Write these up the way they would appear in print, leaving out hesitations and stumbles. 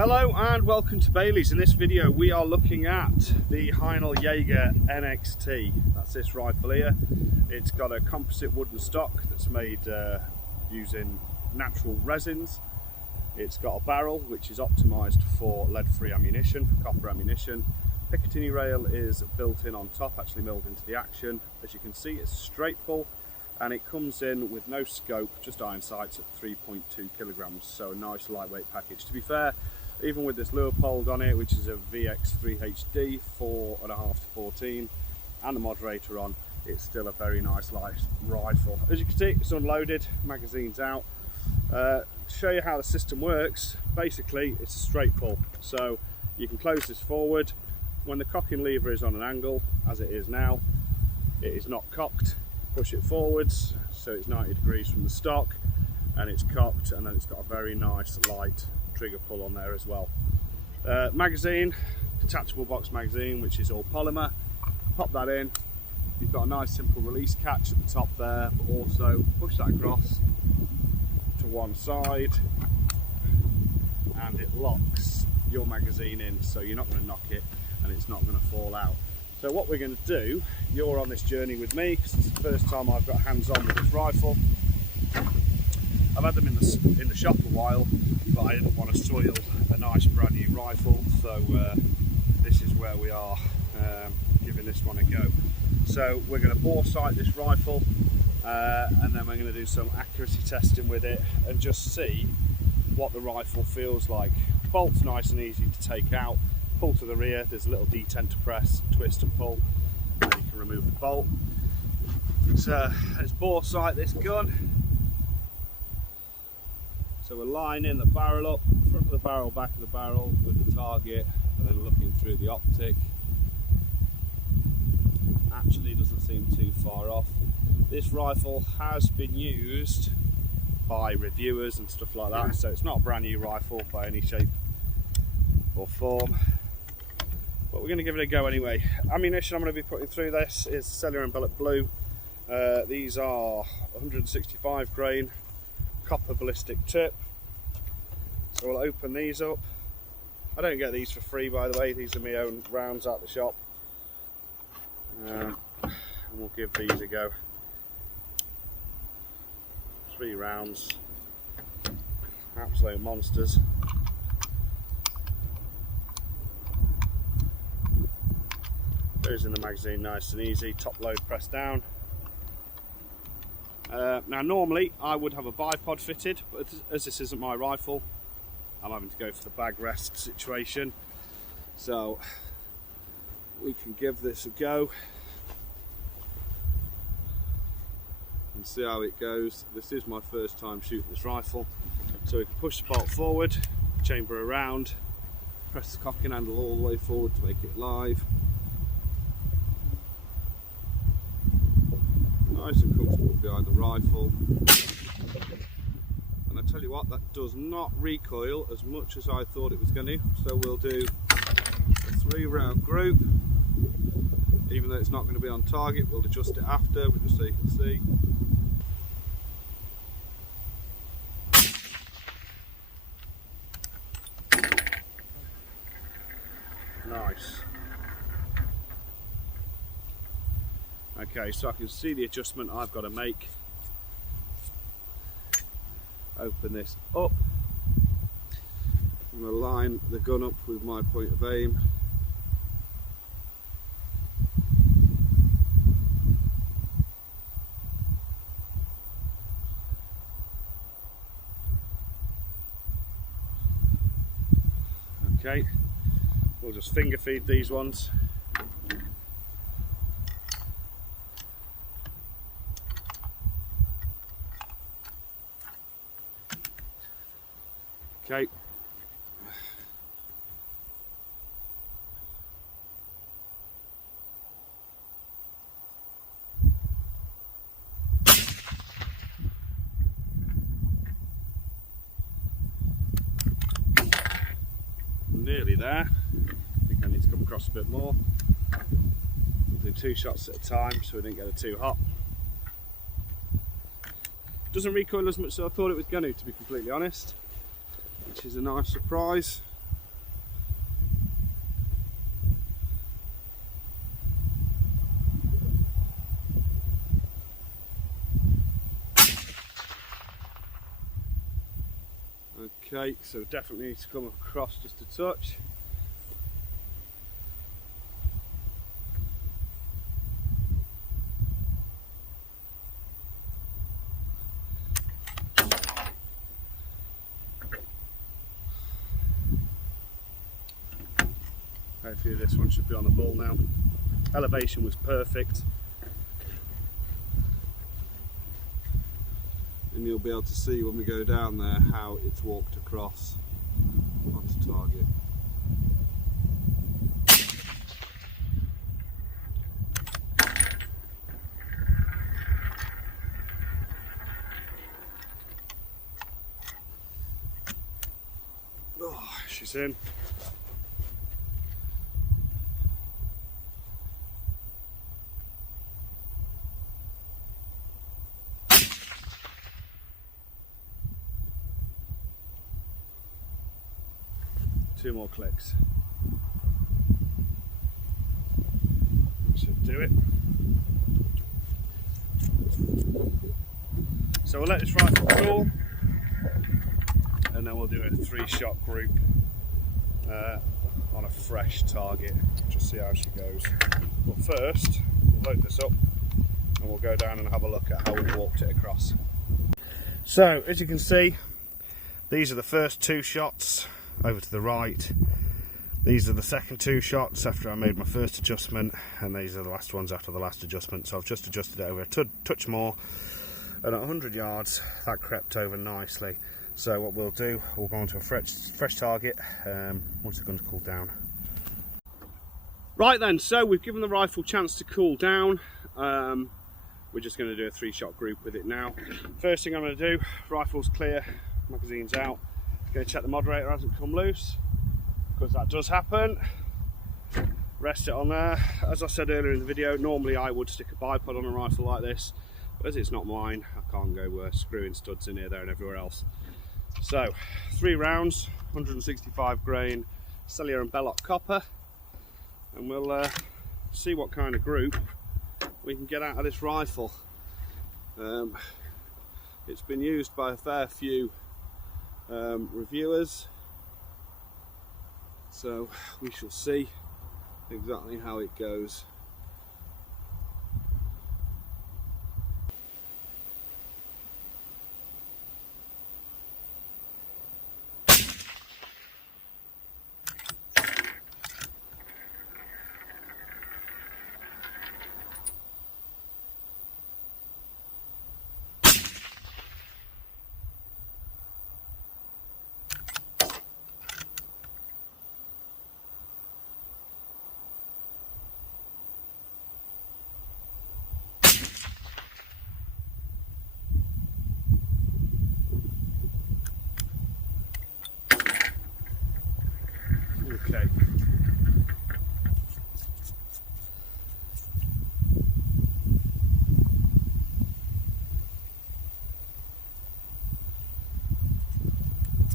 Hello and welcome to Bailey's. In this video we are looking at the Haenel Jaeger NXT. That's this rifle here. It's got a composite wooden stock that's made using natural resins. It's got a barrel which is optimised for lead-free ammunition, for copper ammunition. Picatinny rail is built in on top, actually milled into the action. As you can see, it's straight pull and it comes in with no scope, just iron sights at 3.2 kilograms, so a nice lightweight package. To be fair, even with this Leupold on it, which is a VX3HD 4.5 to 14, and the moderator on, it's still a very nice light rifle. As you can see, it's unloaded, magazine's out. To show you how the system works, basically it's a straight pull. So you can close this forward. When the cocking lever is on an angle, as it is now, it is not cocked. Push it forwards, so it's 90 degrees from the stock, and it's cocked, and then it's got a very nice light trigger pull on there as well. Magazine, detachable box magazine, which is all polymer. Pop that in. You've got a nice simple release catch at the top there, but also push that across to one side and it locks your magazine in, so you're not going to knock it and it's not going to fall out. So what we're going to do, you're on this journey with me because it's the first time I've got hands on with this rifle. I've had them in the shop a while, but I didn't want to soil a nice brand new rifle, so this is where we are, giving this one a go. So we're going to bore sight this rifle and then we're going to do some accuracy testing with it and just see what the rifle feels like. Bolt's nice and easy to take out. Pull to the rear, there's a little detent to press, twist and pull, and you can remove the bolt. So let's bore sight this gun. So we're lining the barrel up, front of the barrel, back of the barrel with the target, and then looking through the optic. Actually doesn't seem too far off. This rifle has been used by reviewers and stuff like that, so it's not a brand new rifle by any shape or form. But we're going to give it a go anyway. Ammunition I'm going to be putting through this is Cellular and Billet Blue. These are 165 grain copper ballistic tip. So we'll open these up. I don't get these for free, by the way. These are my own rounds out the shop. And we'll give these a go. 3 rounds. Absolute monsters. Goes in the magazine nice and easy, top load pressed down. Now normally I would have a bipod fitted, but as this isn't my rifle, I'm having to go for the bag rest situation. So we can give this a go and see how it goes. This is my first time shooting this rifle, so we can push the bolt forward, chamber around, press the cocking handle all the way forward to make it live. Nice and comfortable behind the rifle, and I tell you what, that does not recoil as much as I thought it was going to. So we'll do a 3 round group, even though it's not going to be on target. We'll adjust it after, just so you can see. Nice. Okay, so I can see the adjustment I've got to make. Open this up. I'm going to line the gun up with my point of aim. Okay, we'll just finger feed these ones. Okay. Nearly there. I think I need to come across a bit more. We'll do 2 shots at a time so we didn't get it too hot. Doesn't recoil as much as I thought it was going to be completely honest, which is a nice surprise. Okay, so definitely need to come across just a touch. Hopefully this one should be on the ball now. Elevation was perfect. And you'll be able to see when we go down there how it's walked across onto target. Oh, she's in. Two more clicks. That should do it. So we'll let this rifle cool, and then we'll do a 3-shot group on a fresh target. Just see how she goes. But first, we'll load this up and we'll go down and have a look at how we walked it across. So as you can see, these are the first 2 shots over to the right. These are the second 2 shots after I made my first adjustment, and these are the last ones after the last adjustment. So I've just adjusted it over a touch more, and at 100 yards that crept over nicely. So what we'll do, we'll go on to a fresh target once the gun's cooled down. Right then, so we've given the rifle a chance to cool down. We're just going to do a 3-shot group with it now. First thing I'm going to do, rifle's clear, magazine's out. Going to check the moderator hasn't come loose, because that does happen. Rest it on there. As I said earlier in the video, normally I would stick a bipod on a rifle like this, but as it's not mine, I can't go screwing studs in here, there and everywhere else. So 3 rounds, 165 grain cellular and belloc copper, and we'll see what kind of group we can get out of this rifle. It's been used by a fair few reviewers, so we shall see exactly how it goes. Okay.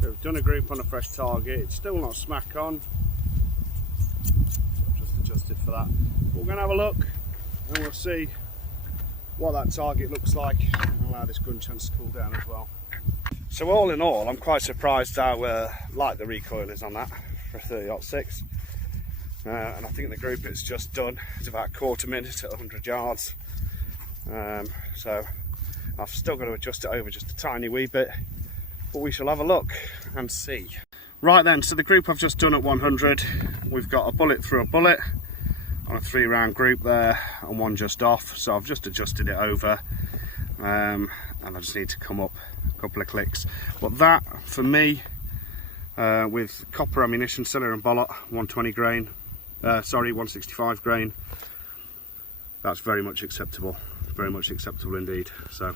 So we've done a group on a fresh target. It's still not smack on. I've just adjusted for that. We're going to have a look and we'll see what that target looks like and allow this gun chance to cool down as well. So all in all, I'm quite surprised how light the recoil is on that for a 30-06. And I think the group it's just done is about a quarter minute at 100 yards. So I've still got to adjust it over just a tiny wee bit, but we shall have a look and see. Right then, so the group I've just done at 100, we've got a bullet through a bullet on a 3-round group there and one just off. So I've just adjusted it over, and I just need to come up a couple of clicks. But that, for me, with copper ammunition, cellular and bollock, 120 grain, 165 grain, that's very much acceptable indeed. So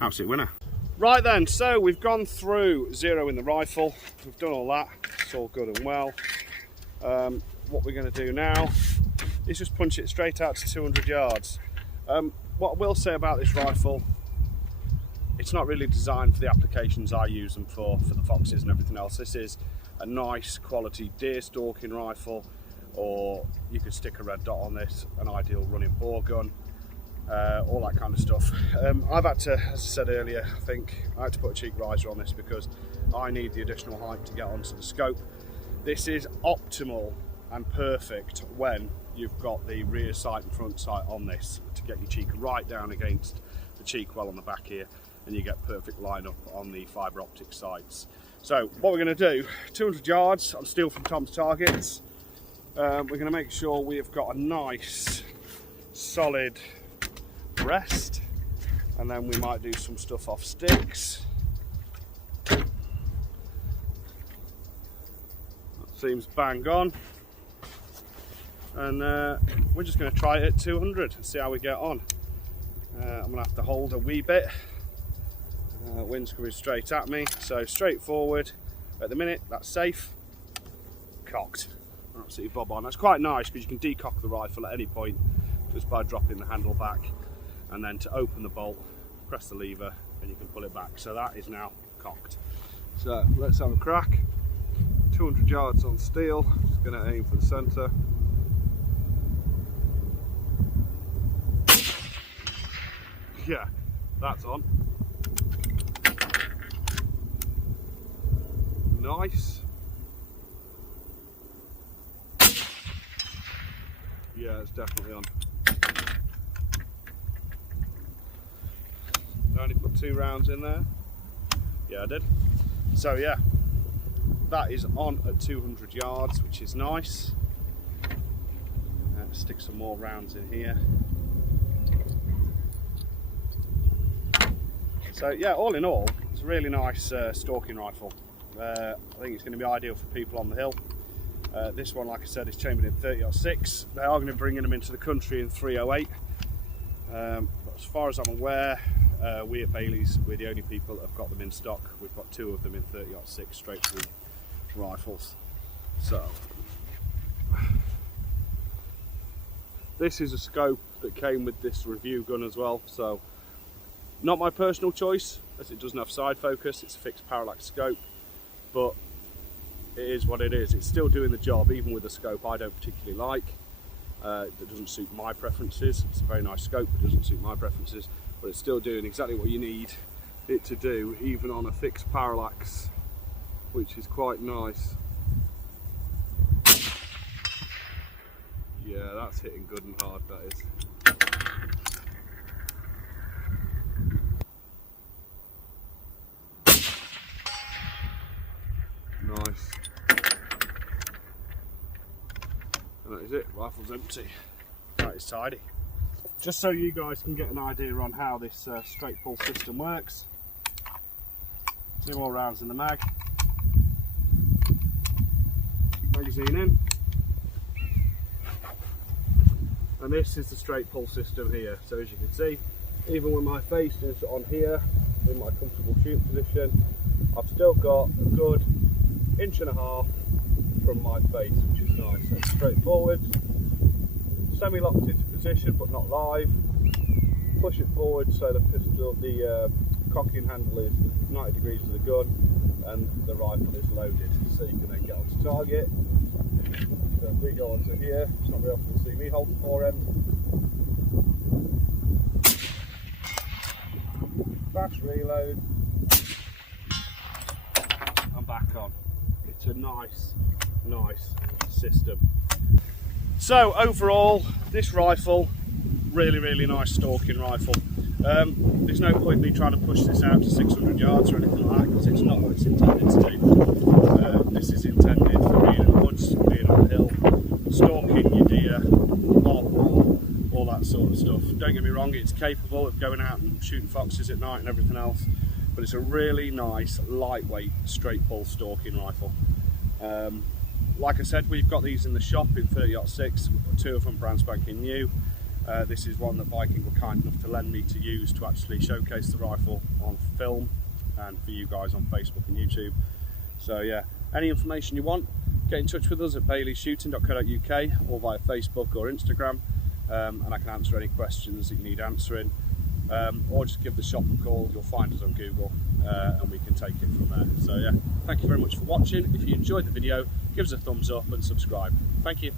absolute winner. Right then, so we've gone through zeroing the rifle, we've done all that, it's all good and well. What we're going to do now is just punch it straight out to 200 yards. What I will say about this rifle, it's not really designed for the applications I use them for the foxes and everything else. This is a nice quality deer stalking rifle, or you could stick a red dot on this, an ideal running bore gun. all that kind of stuff. I've had to, as I said earlier, I think I had to put a cheek riser on this because I need the additional height to get onto the scope. This is optimal and perfect when you've got the rear sight and front sight on this to get your cheek right down against the cheek well on the back here, and you get perfect line up on the fibre optic sights. So what we're going to do, 200 yards on steel from Tom's Targets. We're going to make sure we've got a nice solid rest, and then we might do some stuff off sticks. That seems bang on, and we're just going to try it at 200 and see how we get on. I'm going to have to hold a wee bit. Wind's coming straight at me, so straight forward at the minute. That's safe. Cocked. Absolutely bob on. That's quite nice because you can decock the rifle at any point just by dropping the handle back, and then to open the bolt, press the lever and you can pull it back. So that is now cocked. So let's have a crack. 200 yards on steel. Just going to aim for the centre. Yeah, that's on. Nice. Yeah, it's definitely on. I only put 2 rounds in there. Yeah, I did. So yeah, that is on at 200 yards, which is nice. Stick some more rounds in here. So yeah, all in all, it's a really nice stalking rifle. I think it's going to be ideal for people on the hill. This one, like I said, is chambered in 30-06. They are going to be bringing them into the country in 308. But as far as I'm aware, we at Bailey's, we're the only people that have got them in stock. We've got 2 of them in 30-06 straight through rifles. So this is a scope that came with this review gun as well. So not my personal choice, as it doesn't have side focus. It's a fixed parallax scope, but it is what it is. It's still doing the job, even with a scope I don't particularly like. That doesn't suit my preferences. It's a very nice scope, but doesn't suit my preferences. But it's still doing exactly what you need it to do, even on a fixed parallax, which is quite nice. Yeah, that's hitting good and hard, that is. Nice. And that is it, rifle's empty. That is tidy. Just so you guys can get an idea on how this straight pull system works. 2 more rounds in the mag. Magazine in. And this is the straight pull system here. So as you can see, even when my face is on here, in my comfortable shoot position, I've still got a good 1.5 inches from my face, which is nice. So straight forward, semi-locked into position but not live. Push it forward so the pistol, the cocking handle is 90 degrees to the gun, and the rifle is loaded, so you can then get onto target. So if we go onto here, it's not very often to see me hold the forend. Fast reload. I'm back on. It's a nice system. So overall, this rifle, really nice stalking rifle. There's no point me trying to push this out to 600 yards or anything like that, because it's not what it's intended to do. This is intended for being in the woods, being on the hill, stalking your deer, all that sort of stuff. Don't get me wrong, it's capable of going out and shooting foxes at night and everything else, but it's a really nice, lightweight, straight pull stalking rifle. Like I said, we've got these in the shop in 30-06. We've got 2 of them brand spanking new. This is one that Viking were kind enough to lend me to use to actually showcase the rifle on film and for you guys on Facebook and YouTube. So yeah, any information you want, get in touch with us at baileyshooting.co.uk or via Facebook or Instagram, and I can answer any questions that you need answering, or just give the shop a call. You'll find us on Google, and we can take it from there. So yeah, thank you very much for watching. If you enjoyed the video, give us a thumbs up and subscribe. Thank you.